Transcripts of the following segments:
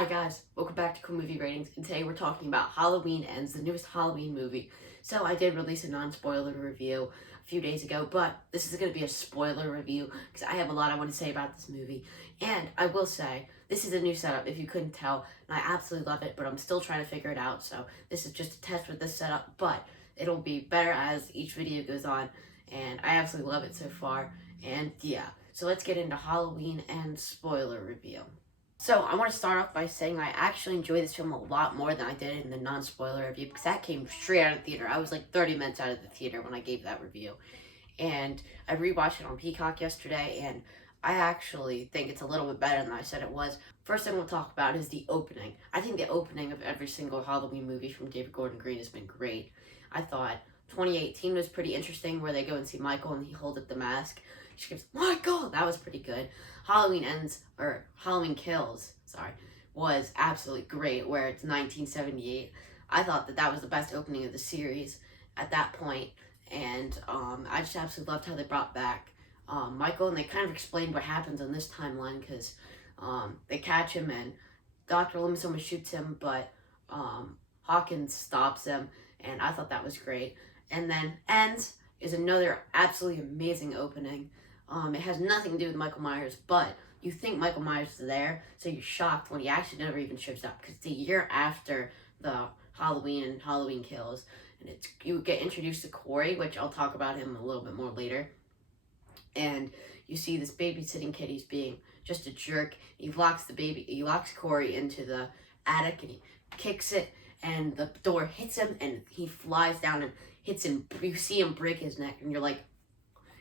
Hi guys, welcome back to Cool Movie Ratings, and today we're talking about Halloween Ends, the newest Halloween movie. So I did release a non-spoiler review a few days ago, but this is going to be a spoiler review because I have a lot I want to say about this movie. And I will say, this is a new setup, if you couldn't tell, and I absolutely love it, but I'm still trying to figure it out, so this is just a test with this setup, but it'll be better as each video goes on, and I absolutely love it so far, and yeah. So let's get into Halloween Ends spoiler review. So I want to start off by saying I actually enjoyed this film a lot more than I did in the non-spoiler review because that came straight out of the theater. I was like 30 minutes out of the theater when I gave that review. And I rewatched it on Peacock yesterday, and I actually think it's a little bit better than I said it was. First thing we'll talk about is the opening. I think the opening of every single Halloween movie from David Gordon Green has been great. I thought 2018 was pretty interesting where they go and see Michael and he holds up the mask. She goes, Michael! That was pretty good. Halloween Kills, was absolutely great, where it's 1978. I thought that was the best opening of the series at that point, and I just absolutely loved how they brought back Michael, and they kind of explained what happens on this timeline, because they catch him, and Dr. Loomis almost shoots him, but Hawkins stops him, and I thought that was great. And then Ends is another absolutely amazing opening. It has nothing to do with Michael Myers, but you think Michael Myers is there, so you're shocked when he actually never even shows up, because it's a year after the Halloween and Halloween Kills, and you get introduced to Corey, which I'll talk about him a little bit more later, and you see this babysitting kid, he's being just a jerk. He locks Corey into the attic, and he kicks it, and the door hits him, and he flies down and hits him. You see him break his neck, and you're like,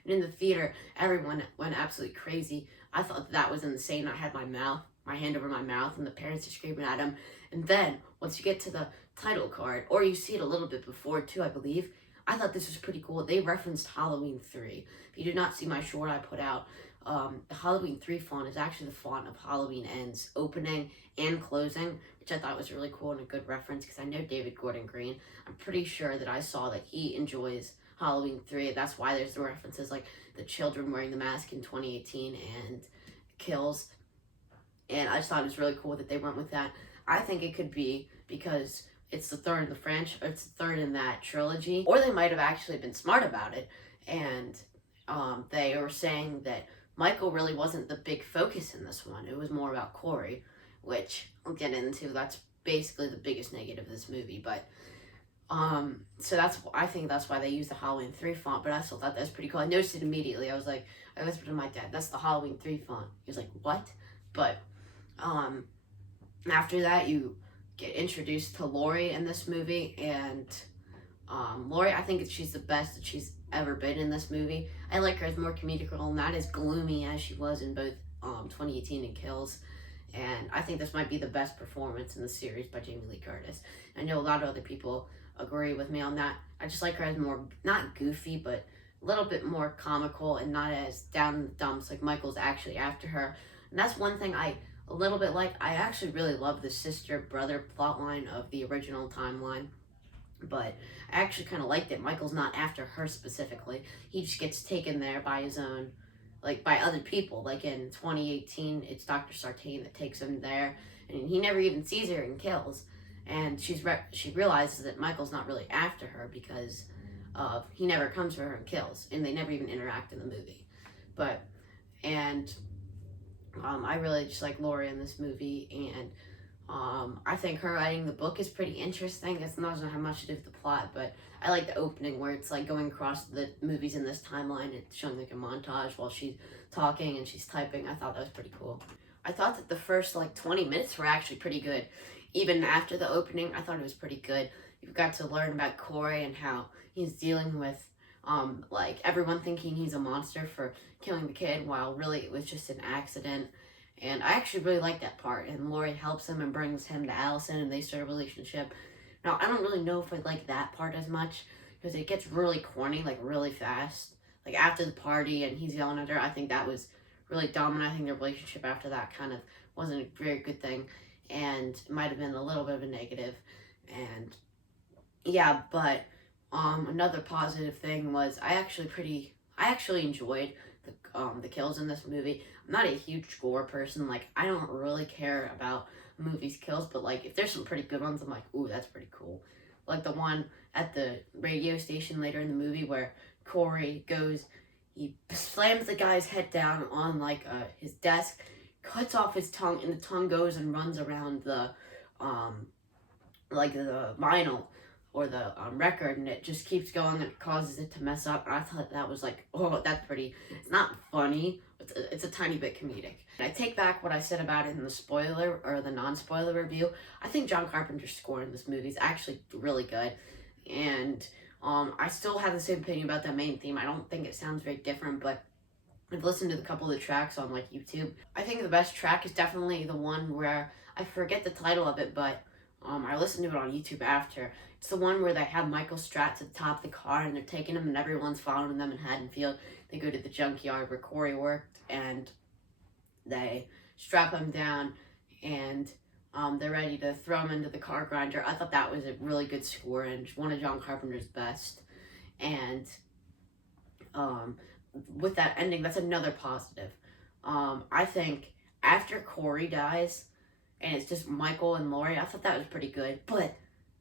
and in the theater, everyone went absolutely crazy. I thought that was insane. I had my hand over my mouth, and the parents are screaming at him. And then, once you get to the title card, or you see it a little bit before too, I believe, I thought this was pretty cool. They referenced Halloween 3. If you did not see my short I put out, the Halloween 3 font is actually the font of Halloween Ends opening and closing, which I thought was really cool and a good reference, because I know David Gordon Green. I'm pretty sure that I saw that he enjoys Halloween 3. That's why there's the references like the children wearing the mask in 2018 and Kills. And I just thought it was really cool that they went with that. I think it could be because it's the third in the franchise, it's the third in that trilogy, or they might have actually been smart about it, and they were saying that Michael really wasn't the big focus in this one. It was more about Corey, which I'll get into. That's basically the biggest negative of this movie, but so I think that's why they used the Halloween 3 font, but I still thought that was pretty cool. I noticed it immediately. I whispered to my dad, that's the Halloween 3 font. He was like, what? But, after that, you get introduced to Laurie in this movie, and, Laurie, I think she's the best that she's ever been in this movie. I like her as more comedic role, not as gloomy as she was in both, 2018 and Kills. And I think this might be the best performance in the series by Jamie Lee Curtis. I know a lot of other people agree with me on that. I just like her as more, not goofy, but a little bit more comical and not as down in the dumps like Michael's actually after her. And that's one thing I a little bit like. I actually really love the sister-brother plotline of the original timeline, but I actually kind of liked it. Michael's not after her specifically. He just gets taken there by his own, like by other people. Like in 2018, it's Dr. Sartain that takes him there, and he never even sees her and Kills. And she realizes that Michael's not really after her because he never comes for her and Kills, and they never even interact in the movie. I really just like Laurie in this movie, and I think her writing the book is pretty interesting. It doesn't have much to do with the plot, but I like the opening where it's like going across the movies in this timeline. It's showing like a montage while she's talking and she's typing. I thought that was pretty cool. I thought that the first like 20 minutes were actually pretty good. Even after the opening, I thought it was pretty good. You got to learn about Corey and how he's dealing with like everyone thinking he's a monster for killing the kid, while really it was just an accident. And I actually really like that part. And Laurie helps him and brings him to Allison, and they start a relationship. Now, I don't really know if I like that part as much, because it gets really corny, like really fast. Like after the party and he's yelling at her, I think that was really dumb, and I think the relationship after that kind of wasn't a very good thing, and it might have been a little bit of a negative. And yeah, but another positive thing was I actually enjoyed the kills in this movie. I'm not a huge gore person. Like, I don't really care about movies kills, but like if there's some pretty good ones, I'm like, ooh, that's pretty cool. Like the one at the radio station later in the movie where Corey goes, he slams the guy's head down on like his desk, cuts off his tongue, and the tongue goes and runs around the like the vinyl or the record, and it just keeps going and it causes it to mess up. And I thought that was like, oh, that's pretty. It's not funny. It's a tiny bit comedic. And I take back what I said about it in the spoiler or the non-spoiler review. I think John Carpenter's score in this movie is actually really good, and I still have the same opinion about that main theme. I don't think it sounds very different, but I've listened to a couple of the tracks on like YouTube. I think the best track is definitely the one where I forget the title of it, but I listened to it on YouTube after. It's the one where they have Michael strapped to the top of the car and they're taking him and everyone's following them in Haddonfield. They go to the junkyard where Corey worked and they strap him down and they're ready to throw him into the car grinder. I thought that was a really good score and one of John Carpenter's best. And with that ending, that's another positive. I think after Corey dies, and it's just Michael and Laurie, I thought that was pretty good, but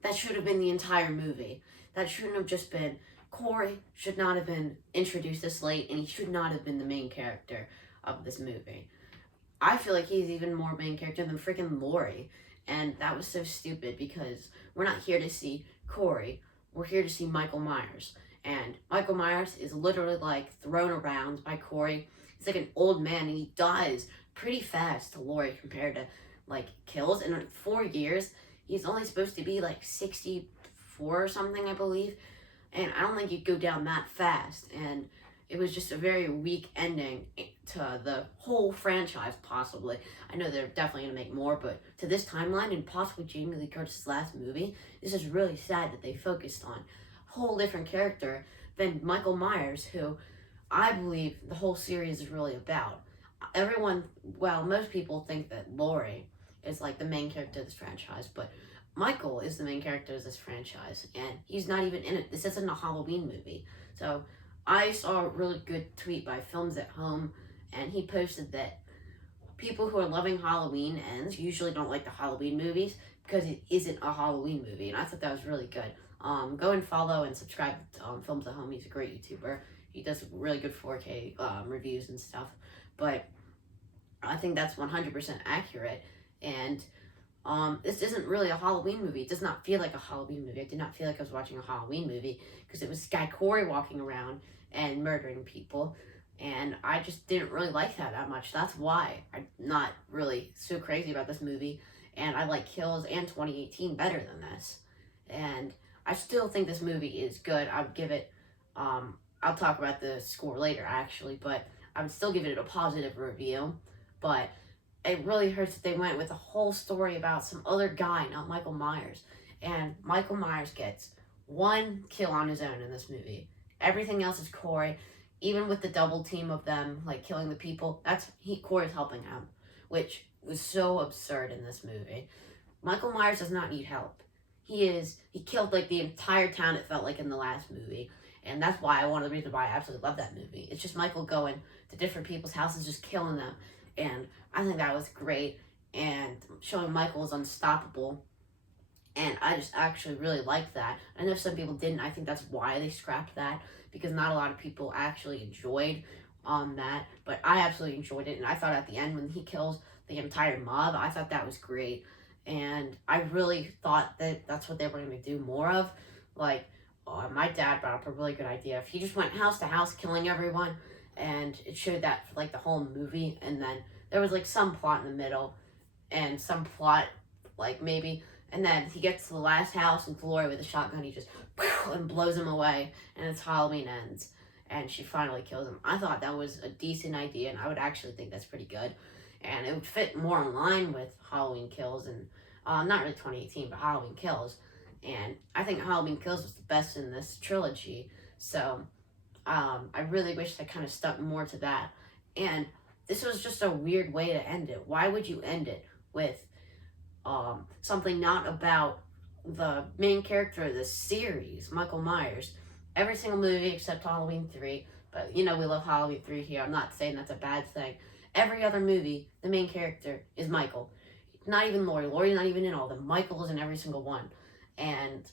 that should have been the entire movie. That shouldn't have just been, Corey should not have been introduced this late, and he should not have been the main character of this movie. I feel like he's even more main character than freaking Laurie, and that was so stupid because we're not here to see Corey, we're here to see Michael Myers. And Michael Myers is literally like thrown around by Corey. He's like an old man, and he dies pretty fast to Laurie compared to like kills. And in 4 years, he's only supposed to be like 64 or something, I believe. And I don't think you'd go down that fast. And it was just a very weak ending to the whole franchise, possibly. I know they're definitely going to make more, but to this timeline and possibly Jamie Lee Curtis's last movie, this is really sad that they focused on a whole different character than Michael Myers, who I believe the whole series is really about. Most people think that Laurie is like the main character of this franchise, but Michael is the main character of this franchise, and he's not even in it. This isn't a Halloween movie. So I saw a really good tweet by Films at Home, and he posted that people who are loving Halloween Ends usually don't like the Halloween movies because it isn't a Halloween movie, and I thought that was really good. Go and follow and subscribe to Films at Home. He's a great YouTuber. He does really good 4K reviews and stuff, but I think that's 100% accurate. And this isn't really a Halloween movie. It does not feel like a Halloween movie. I did not feel like I was watching a Halloween movie because it was Guy Corey walking around and murdering people, and I just didn't really like that much. That's why I'm not really so crazy about this movie, and I like Kills and 2018 better than this. And I still think this movie is good. I would give it, I'll talk about the score later actually, but I would still give it a positive review. But it really hurts that they went with a whole story about some other guy, not Michael Myers. And Michael Myers gets one kill on his own in this movie. Everything else is Corey. Even with the double team of them, like killing the people, Corey's helping him, which was so absurd in this movie. Michael Myers does not need help. He killed like the entire town, it felt like, in the last movie. And that's why one of the reasons why I absolutely love that movie. It's just Michael going to different people's houses, just killing them. And I think that was great, and showing Michael is unstoppable, and I just actually really liked that. I know some people didn't. I think that's why they scrapped that, because not a lot of people actually enjoyed that, but I absolutely enjoyed it, and I thought at the end when he kills the entire mob, I thought that was great, and I really thought that that's what they were going to do more of. Like, my dad brought up a really good idea. If he just went house to house killing everyone, and it showed that for like the whole movie, and then there was like some plot in the middle and some plot like maybe, and then he gets to the last house and Laurie with a shotgun, he just and blows him away, and it's Halloween Ends and she finally kills him. I thought that was a decent idea, and I would actually think that's pretty good, and it would fit more in line with Halloween Kills and not really 2018, but Halloween Kills. And I think Halloween Kills was the best in this trilogy, so I really wish they kind of stuck more to that. And this was just a weird way to end it. Why would you end it with something not about the main character of the series, Michael Myers? Every single movie except Halloween 3, but we love Halloween 3 here. I'm not saying that's a bad thing. Every other movie, the main character is Michael. not even Laurie. Laurie's not even in all of them. Michael is in every single one. And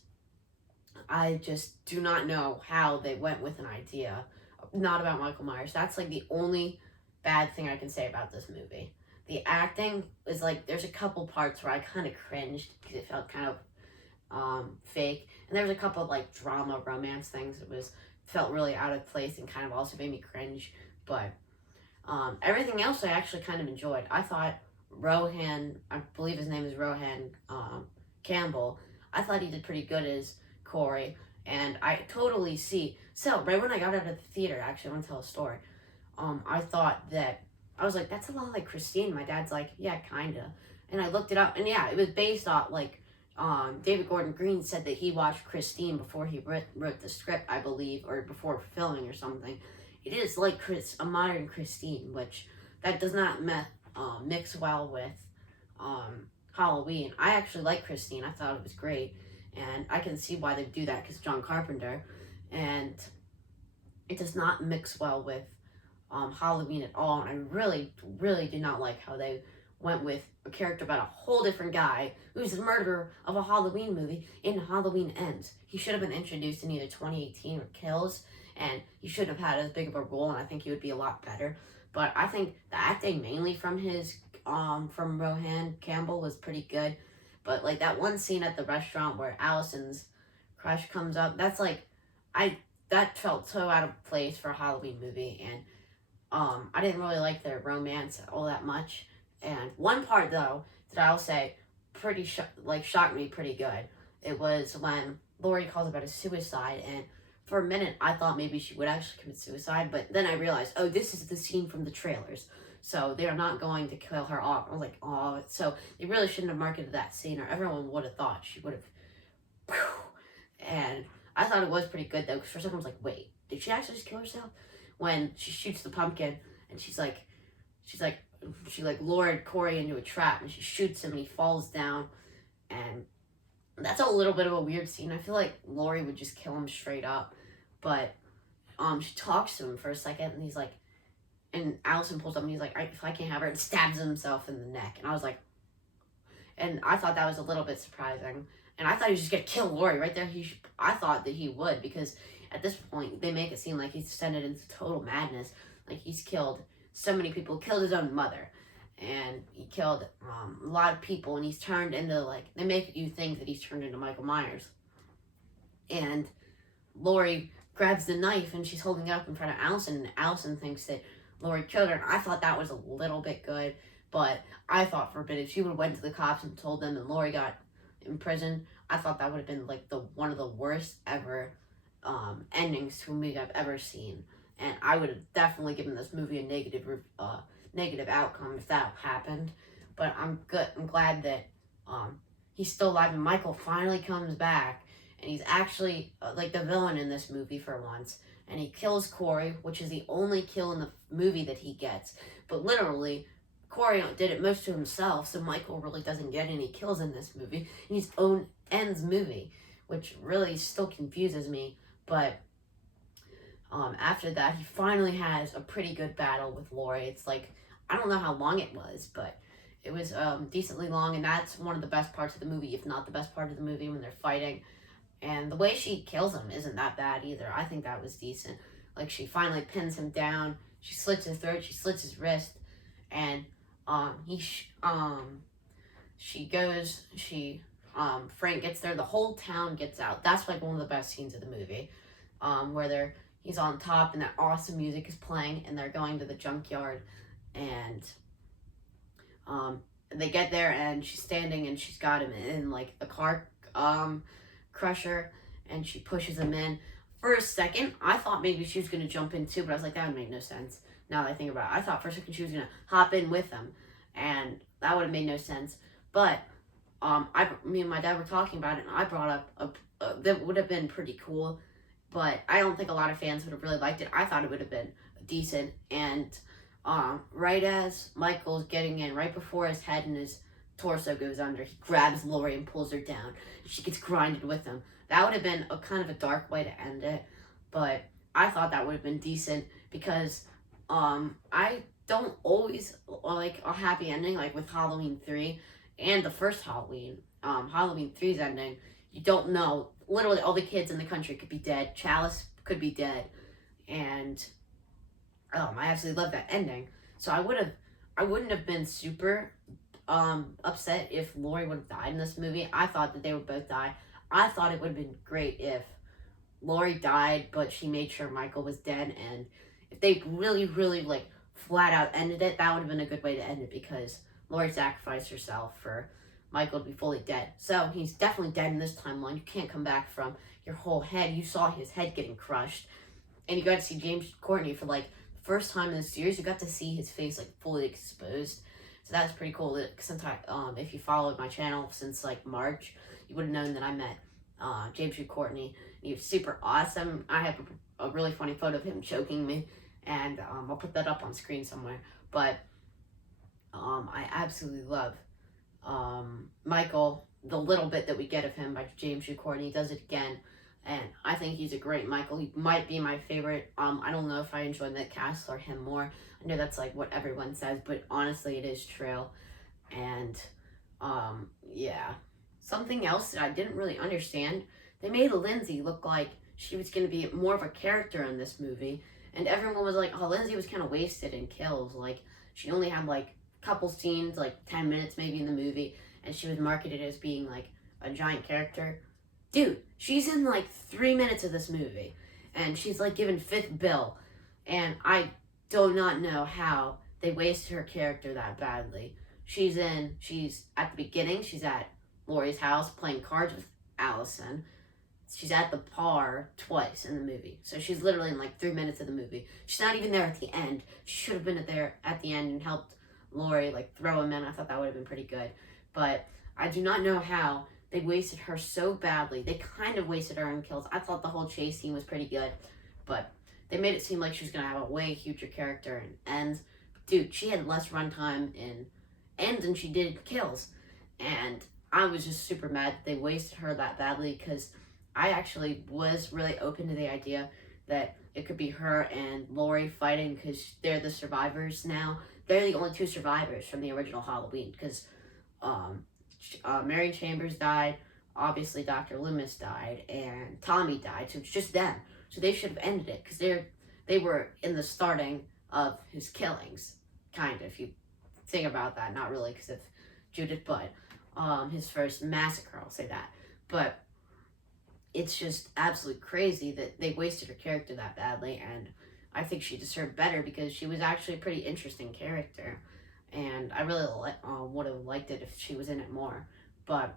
I just do not know how they went with an idea not about Michael Myers. That's like the only bad thing I can say about this movie. The acting is like, there's a couple parts where I kind of cringed because it felt kind of fake, and there was a couple of like drama romance things that felt really out of place and kind of also made me cringe. But everything else I actually kind of enjoyed. I thought Rohan, I believe his name is Rohan Campbell, I thought he did pretty good as Corey, and I totally see. So right when I got out of the theater, actually I want to tell a story. I thought that, I was like, that's a lot like Christine. My dad's like, yeah, kinda. And I looked it up, and yeah, it was based off like David Gordon Green said that he watched Christine before he wrote the script, I believe, or before filming or something. It is like a modern Christine, which that does not mix well with Halloween. I actually like Christine. I thought it was great, and I can see why they do that because John Carpenter, and it does not mix well with Halloween at all. And I really, really did not like how they went with a character about a whole different guy who's the murderer of a Halloween movie in Halloween Ends. He should have been introduced in either 2018 or Kills, and he shouldn't have had as big of a role, and I think he would be a lot better. But I think the acting mainly from from Rohan Campbell was pretty good. But like that one scene at the restaurant where Allison's crush comes up, that's like, that felt so out of place for a Halloween movie, and I didn't really like their romance all that much. And one part though that I'll say shocked me pretty good. It was when Laurie calls about a suicide, and for a minute I thought maybe she would actually commit suicide, but then I realized, oh, this is the scene from the trailers, so they're not going to kill her off. I was like, oh, so they really shouldn't have marketed that scene, or everyone would have thought she would have. And I thought it was pretty good though, because for a second I was like, wait, did she actually just kill herself? When she shoots the pumpkin, and she lured Corey into a trap, and she shoots him and he falls down, and that's a little bit of a weird scene. I feel like Laurie would just kill him straight up, but she talks to him for a second, and he's like, and Allison pulls up and he's like, if I can't have her, and stabs himself in the neck. And I was like, and I thought that was a little bit surprising, and I thought he was just gonna kill Laurie right there. I thought that he would, because at this point they make it seem like he's descended into total madness, like he's killed so many people, killed his own mother, and he killed a lot of people, and he's turned into, like, they make you think that he's turned into Michael Myers. And Laurie grabs the knife, and she's holding it up in front of Allison, and Allison thinks that Laurie killed her. And I thought that was a little bit good, but I thought for a bit, if she would have went to the cops and told them and Laurie got imprisoned, I thought that would have been like one of the worst ever endings to a movie I've ever seen. And I would have definitely given this movie a negative outcome if that happened. But I'm glad that he's still alive, and Michael finally comes back, and he's actually like the villain in this movie for once. And he kills Corey, which is the only kill in the movie that he gets. But literally, Corey did it most to himself, so Michael really doesn't get any kills in this movie. And he's ends movie, which really still confuses me. But after that, he finally has a pretty good battle with Laurie. It's like, I don't know how long it was, but it was decently long, and that's one of the best parts of the movie, if not the best part of the movie, when they're fighting. And the way she kills him isn't that bad either. I think that was decent. Like, she finally pins him down, she slits his throat, she slits his wrist, and Frank gets there, the whole town gets out. That's like one of the best scenes of the movie, where he's on top and that awesome music is playing, and they're going to the junkyard, and they get there, and she's standing, and she's got him in like the car crusher, and she pushes him in. For a second, I thought maybe she was going to jump in too, but I was like, that would make no sense. Now that I think about it, I thought for a second she was going to hop in with him, and that would have made no sense. But me and my dad were talking about it, and I brought up that would have been pretty cool, but I don't think a lot of fans would have really liked it. I thought it would have been decent, and right as Michael's getting in, right before his head and his torso goes under, he grabs Laurie and pulls her down. She gets grinded with him. That would have been a kind of a dark way to end it, but I thought that would have been decent, because I don't always like a happy ending, like with Halloween 3. and the first Halloween, Halloween 3's ending, you don't know. Literally, all the kids in the country could be dead. Chalice could be dead, and I absolutely love that ending. So I wouldn't have been super upset if Laurie would have died in this movie. I thought that they would both die. I thought it would have been great if Laurie died, but she made sure Michael was dead, and if they really, really like flat out ended it, that would have been a good way to end it because Laurie sacrificed herself for Michael to be fully dead. So he's definitely dead in this timeline. You can't come back from your whole head. You saw his head getting crushed, and you got to see James Courtney for like the first time in the series. You got to see his face like fully exposed. So that's pretty cool. That sometimes, if you followed my channel since like March, you would have known that I met James Courtney. He was super awesome. I have a really funny photo of him choking me, and I'll put that up on screen somewhere. But I absolutely love Michael. The little bit that we get of him by James Courtney does it again, and I think he's a great Michael. He might be my favorite. I don't know if I enjoy Nick Castle or him more. I know that's like what everyone says, but honestly, it is true. And yeah. Something else that I didn't really understand, they made Lindsay look like she was going to be more of a character in this movie, and everyone was like, oh, Lindsay was kind of wasted in kills. Like, she only had like a couple scenes, like 10 minutes maybe in the movie, and she was marketed as being like a giant character. Dude, she's in like 3 minutes of this movie, and she's like given fifth bill, and I do not know how they wasted her character that badly. She's at the beginning, she's at Laurie's house playing cards with Allison. She's at the bar twice in the movie. So she's literally in like 3 minutes of the movie. She's not even there at the end. She should have been there at the end and helped Laurie like throw him in. I thought that would have been pretty good. But I do not know how they wasted her so badly. They kind of wasted her in kills. I thought the whole chase scene was pretty good. But they made it seem like she was going to have a way huger character in Ends. Dude, she had less runtime in Ends than she did kills. And I was just super mad that they wasted her that badly because I actually was really open to the idea that it could be her and Laurie fighting because they're the survivors now. They're the only two survivors from the original Halloween because Mary Chambers died, obviously Dr. Loomis died, and Tommy died, so it's just them. So they should have ended it because they were in the starting of his killings, kind of, if you think about that. Not really because of Judith, but his first massacre, I'll say that. But it's just absolutely crazy that they wasted her character that badly, and I think she deserved better because she was actually a pretty interesting character, and I really would have liked it if she was in it more. But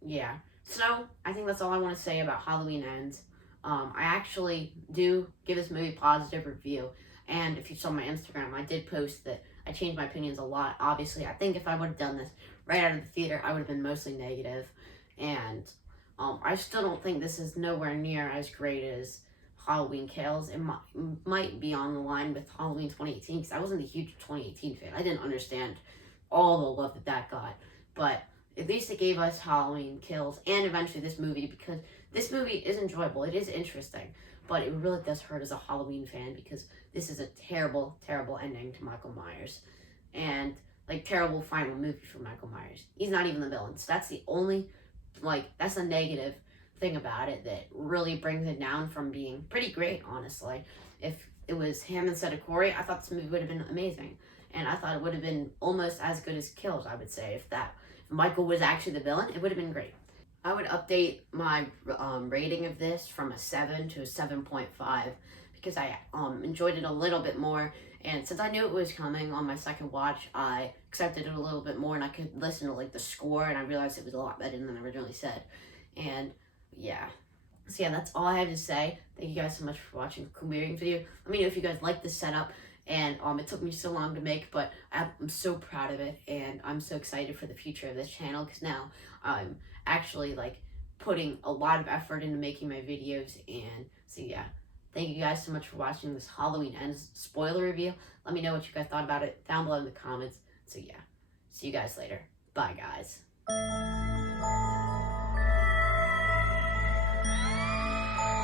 yeah, so I think that's all I want to say about Halloween Ends. I actually do give this movie a positive review, and if you saw my Instagram, I did post that I changed my opinions a lot. Obviously, I think if I would have done this right out of the theater, I would have been mostly negative, and I still don't think this is nowhere near as great as Halloween Kills. It might be on the line with Halloween 2018 because I wasn't a huge 2018 fan. I didn't understand all the love that got, but at least it gave us Halloween Kills and eventually this movie because this movie is enjoyable. It is interesting, but it really does hurt as a Halloween fan because this is a terrible, terrible ending to Michael Myers, and like terrible final movie for Michael Myers. He's not even the villain, so that's the only that's a negative thing about it that really brings it down from being pretty great, honestly. If it was him instead of Corey, I thought this movie would have been amazing, and I thought it would have been almost as good as Kills, I would say. If Michael was actually the villain, it would have been great. I would update my rating of this from a 7 to a 7.5 because I enjoyed it a little bit more, and since I knew it was coming on my second watch, I accepted it a little bit more, and I could listen to like the score, and I realized it was a lot better than I originally said. And yeah, so yeah, that's all I have to say. Thank you guys so much for watching the Cool video. Let me know if you guys like this setup, and it took me so long to make, but I'm so proud of it, and I'm so excited for the future of this channel because now I'm actually like putting a lot of effort into making my videos. And so yeah, thank you guys so much for watching this Halloween Ends spoiler review. Let me know what you guys thought about it down below in the comments. So yeah, see you guys later. Bye guys.